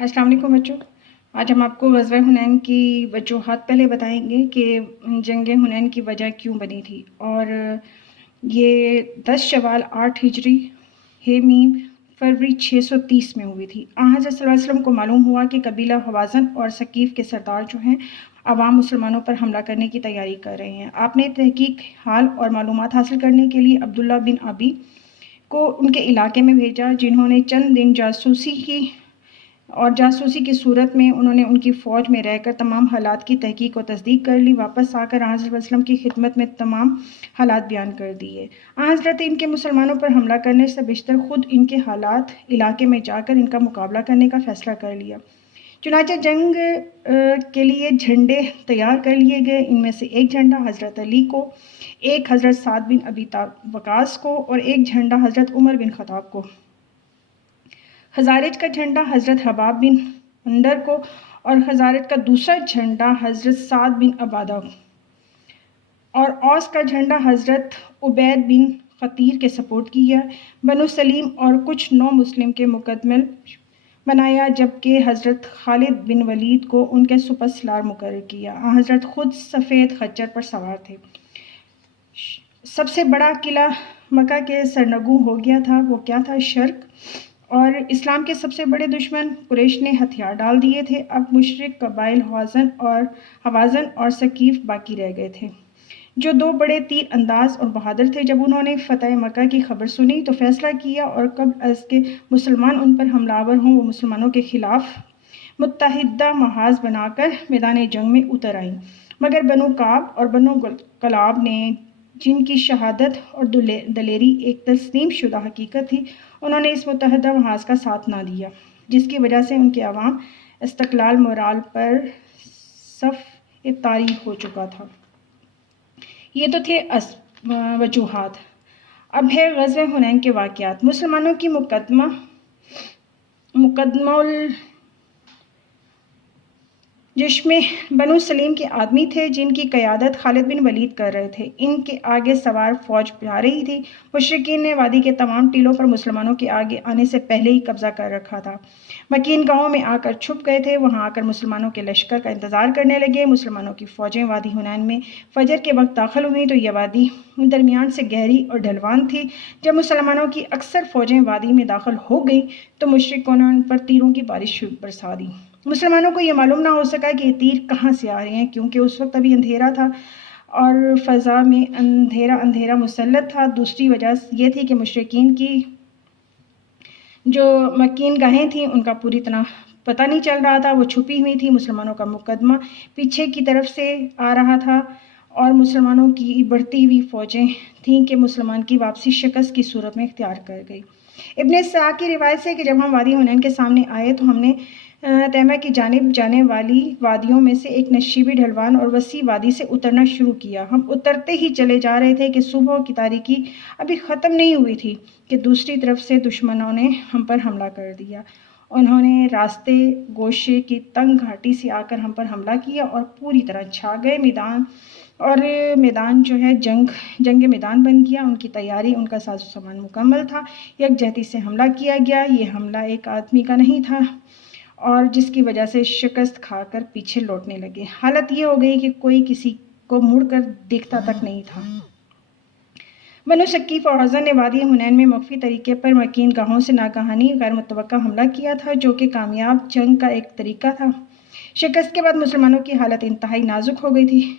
السلام علیکم بچوں. آج ہم آپ کو غزوہ حنین کی وجوہات پہلے بتائیں گے کہ جنگ حنین کی وجہ کیوں بنی تھی، اور یہ 10 شوال 8 ہجری میم فروری 630 میں ہوئی تھی. حضرت صلی اللہ علیہ وسلم کو معلوم ہوا کہ قبیلہ حوازن اور ثقیف کے سردار جو ہیں عوام مسلمانوں پر حملہ کرنے کی تیاری کر رہے ہیں. آپ نے تحقیق حال اور معلومات حاصل کرنے کے لیے عبداللہ بن ابی کو ان کے علاقے میں بھیجا، جنہوں نے چند دن جاسوسی کی صورت میں انہوں نے ان کی فوج میں رہ کر تمام حالات کی تحقیق و تصدیق کر لی. واپس آ کر حضرت وسلم کی خدمت میں تمام حالات بیان کر دیے. حضرت ان کے مسلمانوں پر حملہ کرنے سے بیشتر خود ان کے حالات علاقے میں جا کر ان کا مقابلہ کرنے کا فیصلہ کر لیا. چنانچہ جنگ کے لیے جھنڈے تیار کر لیے گئے. ان میں سے ایک جھنڈا حضرت علی کو، ایک حضرت سعد بن ابی وقاص کو اور ایک جھنڈا حضرت عمر بن خطاب کو. خزارج کا جھنڈا حضرت حباب بن اندر کو اور خزارج کا دوسرا جھنڈا حضرت سعد بن عبادہ اور اوس کا جھنڈا حضرت عبید بن خطیر کے سپورٹ کیا. بنو سلیم اور کچھ نو مسلم کے مکمل بنایا، جبکہ حضرت خالد بن ولید کو ان کے سپر سالار مقرر کیا. حضرت خود سفید خچر پر سوار تھے. سب سے بڑا قلعہ مکہ کے سرنگوں ہو گیا تھا. وہ کیا تھا؟ شرک. اور اسلام کے سب سے بڑے دشمن قریش نے ہتھیار ڈال دیے تھے. اب مشرک قبائل حوازن اور ثقیف باقی رہ گئے تھے، جو دو بڑے تیر انداز اور بہادر تھے. جب انہوں نے فتح مکہ کی خبر سنی تو فیصلہ کیا، اور قبل از کہ مسلمان ان پر حملہ آور ہوں وہ مسلمانوں کے خلاف متحدہ محاذ بنا کر میدان جنگ میں اتر آئیں. مگر بنو کعب اور بنو کلاب نے، جن کی شہادت اور دلیری ایک تسلیم شدہ حقیقت تھی، انہوں نے اس متحدہ محاذ کا ساتھ نہ دیا، جس کی وجہ سے ان کے عوام استقلال مورال پر صف طاری ہو چکا تھا. یہ تو تھے وجوہات. اب ہے غزوہ حنین کے واقعات. مسلمانوں کی مقدمہ جس میں بنو سلیم کے آدمی تھے، جن کی قیادت خالد بن ولید کر رہے تھے. ان کے آگے سوار فوج جا رہی تھی. مشرکین نے وادی کے تمام ٹیلوں پر مسلمانوں کے آگے آنے سے پہلے ہی قبضہ کر رکھا تھا. مکین گاؤں میں آ کر چھپ گئے تھے. وہاں آ کر مسلمانوں کے لشکر کا انتظار کرنے لگے. مسلمانوں کی فوجیں وادی حنین میں فجر کے وقت داخل ہوئیں تو یہ وادی درمیان سے گہری اور ڈھلوان تھی. جب مسلمانوں کی اکثر فوجیں وادی میں داخل ہو گئیں تو مشرکوں نے ان پر تیروں کی بارش برسا دی. مسلمانوں کو یہ معلوم نہ ہو سکا کہ یہ تیر کہاں سے آ رہے ہیں، کیونکہ اس وقت ابھی اندھیرا تھا اور فضا میں اندھیرا مسلط تھا. دوسری وجہ یہ تھی کہ مشرکین کی جو مکین گاہیں تھیں ان کا پوری طرح پتہ نہیں چل رہا تھا، وہ چھپی ہوئی تھی. مسلمانوں کا مقدمہ پیچھے کی طرف سے آ رہا تھا اور مسلمانوں کی بڑھتی ہوئی فوجیں تھیں کہ مسلمان کی واپسی شکست کی صورت میں اختیار کر گئی. ابن اسحاق کی روایت سے کہ جب ہم وادی حنین کے سامنے آئے تو ہم نے تیمہ کی جانب جانے والی وادیوں میں سے ایک نشیبی ڈھلوان اور وسیع وادی سے اترنا شروع کیا. ہم اترتے ہی چلے جا رہے تھے کہ صبح کی تاریکی ابھی ختم نہیں ہوئی تھی کہ دوسری طرف سے دشمنوں نے ہم پر حملہ کر دیا. انہوں نے راستے گوشے کی تنگ گھاٹی سے آ کر ہم پر حملہ کیا اور پوری طرح چھا گئے. میدان جو ہے جنگ میدان بن گیا. ان کی تیاری، ان کا ساز و سامان مکمل تھا. یکجہتی سے حملہ کیا گیا. یہ حملہ ایک آدمی کا نہیں تھا اور جس کی وجہ سے شکست کھا کر پیچھے لوٹنے لگے. حالت یہ ہو گئی کہ کوئی کسی کو مڑ کر دیکھتا تک نہیں تھا. بنو ثقیف اور حوازن نے وادی حنین میں مخفی طریقے پر مکین گاہوں سے ناگہانی غیر متوقع حملہ کیا تھا، جو کہ کامیاب جنگ کا ایک طریقہ تھا. شکست کے بعد مسلمانوں کی حالت انتہائی نازک ہو گئی تھی.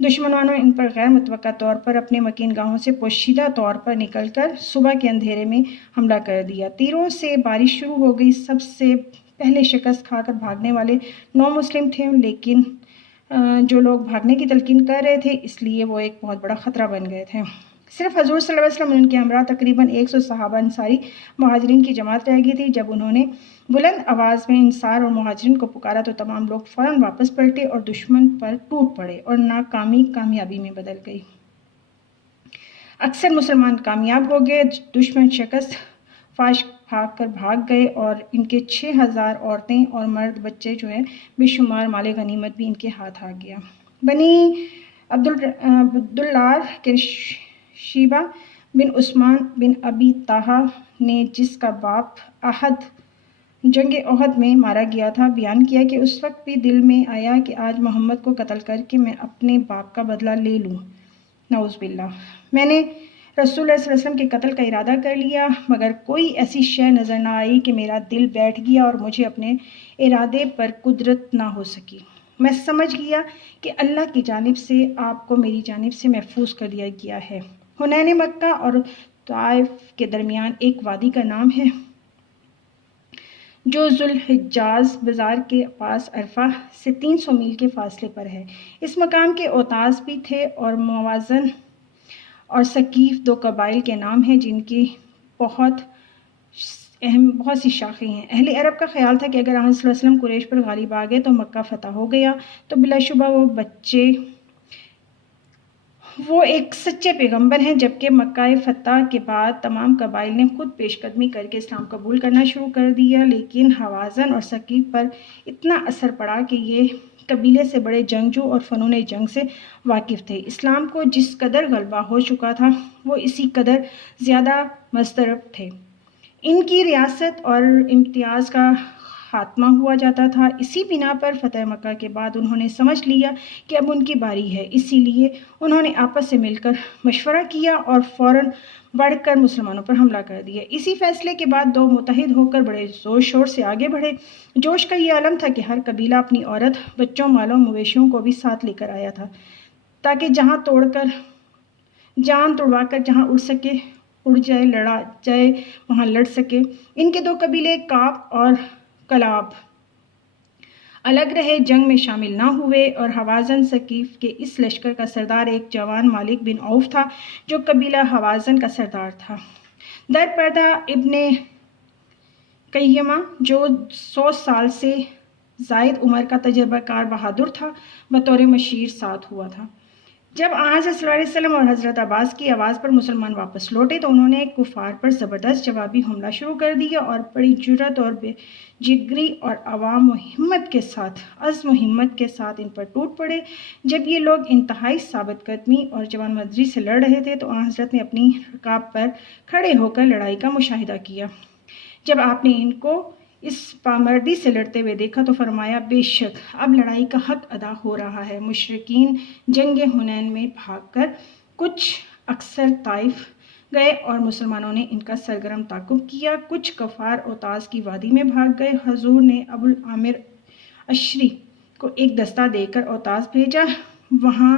دشمنوں نے ان پر غیر متوقع طور پر اپنے مکین گاہوں سے پوشیدہ طور پر نکل کر صبح کے اندھیرے میں حملہ کر دیا. تیروں سے بارش شروع ہو گئی. سب سے پہلے شکست کھا کر بھاگنے والے 9 مسلم تھے، لیکن جو لوگ بھاگنے کی تلقین کر رہے تھے اس لیے وہ ایک بہت بڑا خطرہ بن گئے تھے. صرف حضور صلی اللہ علیہ وسلم اور ان کے ہمراہ تقریباً 100 صحابہ انصاری مہاجرین کی جماعت رہ گئی تھی. جب انہوں نے بلند آواز میں انصار اور مہاجرین کو پکارا تو تمام لوگ فوراً واپس پلٹے اور دشمن پر ٹوٹ پڑے اور ناکامی کامیابی میں بدل گئی. اکثر مسلمان کامیاب ہو گئے. دشمن شکست فاش کھا کر بھاگ گئے اور ان کے 6000 عورتیں اور مرد بچے جو ہیں بے شمار مال غنیمت بھی ان کے ہاتھ آ گیا. بنی عبداللار کے شیبہ بن عثمان بن ابی طلحہ نے، جس کا باپ احد جنگ احد میں مارا گیا تھا، بیان کیا کہ اس وقت بھی دل میں آیا کہ آج محمد کو قتل کر کے میں اپنے باپ کا بدلہ لے لوں۔ نعوذ باللہ، میں نے رسول اللہ صلی اللہ علیہ وسلم کے قتل کا ارادہ کر لیا، مگر کوئی ایسی شے نظر نہ آئی کہ میرا دل بیٹھ گیا اور مجھے اپنے ارادے پر قدرت نہ ہو سکی۔ میں سمجھ گیا کہ اللہ کی جانب سے آپ کو میری جانب سے محفوظ کر دیا گیا ہے۔ حنین مکہ اور طائف کے درمیان ایک وادی کا نام ہے جو ذوالحجاز بازار کے پاس عرفہ سے 300 میل کے فاصلے پر ہے۔ اس مقام کے اوتاس بھی تھے اور موازن اور ثقیف 2 قبائل کے نام ہیں جن کی بہت سی شاخیں ہیں۔ اہل عرب کا خیال تھا کہ اگر آن صلی اللہ علیہ وسلم قریش پر غالب آ گئے تو مکہ فتح ہو گیا، تو بلا شبہ وہ ایک سچے پیغمبر ہیں، جبکہ مکہ فتح کے بعد تمام قبائل نے خود پیش قدمی کر کے اسلام قبول کرنا شروع کر دیا، لیکن حوازن اور ثقیف پر اتنا اثر پڑا کہ یہ قبیلے سے بڑے جنگجو اور فنون جنگ سے واقف تھے۔ اسلام کو جس قدر غلبہ ہو چکا تھا وہ اسی قدر زیادہ مضطرب تھے۔ ان کی ریاست اور امتیاز کا خاتمہ ہوا جاتا تھا۔ اسی بنا پر فتح مکہ کے بعد انہوں نے سمجھ لیا کہ اب ان کی باری ہے، اسی لیے انہوں نے آپس سے مل کر مشورہ کیا اور فوراً بڑھ کر مسلمانوں پر حملہ کر دیا۔ اسی فیصلے کے بعد 2 متحد ہو کر بڑے زور شور سے آگے بڑھے۔ جوش کا یہ عالم تھا کہ ہر قبیلہ اپنی عورت، بچوں، مالوں، مویشیوں کو بھی ساتھ لے کر آیا تھا تاکہ جان توڑوا کر جہاں اڑ جائے لڑا جائے وہاں لڑ سکے۔ ان کے 2 قبیلے کعب اور کلاب الگ رہے، جنگ میں شامل نہ ہوئے، اور حوازن ثقیف کے اس لشکر کا سردار ایک جوان مالک بن عوف تھا جو قبیلہ حوازن کا سردار تھا۔ در پردہ ابن قیمہ جو 100 سال سے زائد عمر کا تجربہ کار بہادر تھا، بطور مشیر ساتھ ہوا تھا۔ جب آن صلی اللہ علیہ وسلم اور حضرت عباس کی آواز پر مسلمان واپس لوٹے تو انہوں نے کفار پر زبردست جوابی حملہ شروع کر دیا اور بڑی جرأت اور بے جگری اور عزم و ہمت کے ساتھ ان پر ٹوٹ پڑے۔ جب یہ لوگ انتہائی ثابت قدمی اور جوانمردی سے لڑ رہے تھے تو آن حضرت نے اپنی رکاب پر کھڑے ہو کر لڑائی کا مشاہدہ کیا۔ جب آپ نے ان کو اس پامردی سے لڑتے ہوئے دیکھا تو فرمایا، بے شک اب لڑائی کا حق ادا ہو رہا ہے۔ مشرکین جنگ حنین میں بھاگ کر کچھ اکثر طائف گئے اور مسلمانوں نے ان کا سرگرم تعاقب کیا۔ کچھ کفار اوتاس کی وادی میں بھاگ گئے۔ حضور نے ابو عامر اشری کو ایک دستہ دے کر اوتاس بھیجا، وہاں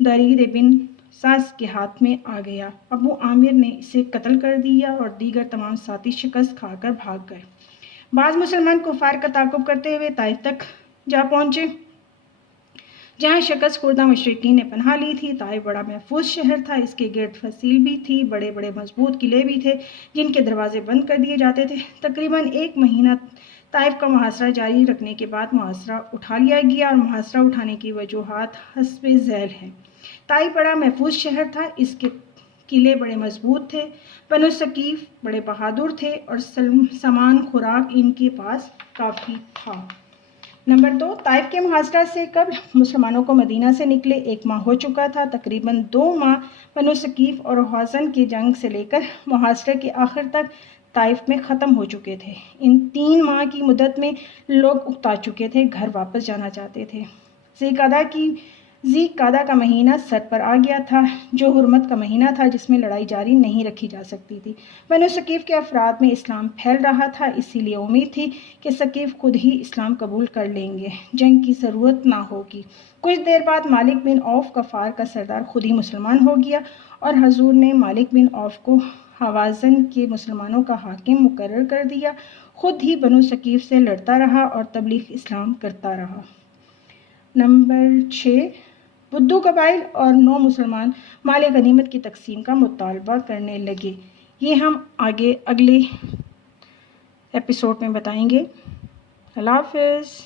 درید بن ساس کے ہاتھ میں آ گیا۔ ابو عامر نے اسے قتل کر دیا اور دیگر تمام ساتھی شکست کھا کر بھاگ گئے۔ بعض مسلمان کفار کا تعاقب کرتے ہوئے طائف تک جا پہنچے جہاں شکست خوردہ مشرکین نے پناہ لی تھی۔ طائف بڑا محفوظ شہر تھا، اس کے گرد فصیل بھی تھی، بڑے بڑے مضبوط قلعے بھی تھے جن کے دروازے بند کر دیے جاتے تھے۔ تقریباً 1 مہینہ طائف کا محاصرہ جاری رکھنے کے بعد محاصرہ اٹھا لیا گیا، اور محاصرہ اٹھانے کی وجوہات حسب ذیل ہیں۔ طائف بڑا محفوظ شہر تھا، اس کے قلعے بڑے مضبوط تھے، بنو ثقیف بڑے بہادر تھے اور سامان خوراک ان کے پاس کافی تھا۔ نمبر 2، طائف کے محاصرہ سے قبل مسلمانوں کو مدینہ سے نکلے 1 ماہ ہو چکا تھا۔ تقریباً 2 ماہ بنو ثقیف اور حوازن کی جنگ سے لے کر محاصرے کے آخر تک طائف میں ختم ہو چکے تھے۔ ان 3 ماہ کی مدت میں لوگ اکتا چکے تھے، گھر واپس جانا چاہتے تھے۔ ذی قعدہ کا مہینہ سر پر آ گیا تھا جو حرمت کا مہینہ تھا، جس میں لڑائی جاری نہیں رکھی جا سکتی تھی۔ بنو ثقیف کے افراد میں اسلام پھیل رہا تھا، اسی لیے امید تھی کہ ثقیف خود ہی اسلام قبول کر لیں گے، جنگ کی ضرورت نہ ہوگی۔ کچھ دیر بعد مالک بن عوف کفار کا سردار خود ہی مسلمان ہو گیا اور حضور نے مالک بن عوف کو حوازن کے مسلمانوں کا حاکم مقرر کر دیا، خود ہی بنو ثقیف سے لڑتا رہا اور تبلیغ اسلام کرتا رہا۔ نمبر 6، بدو قبائل اور نو مسلمان مال غنیمت کی تقسیم کا مطالبہ کرنے لگے۔ یہ ہم اگلے ایپیسوڈ میں بتائیں گے۔ اللہ حافظ۔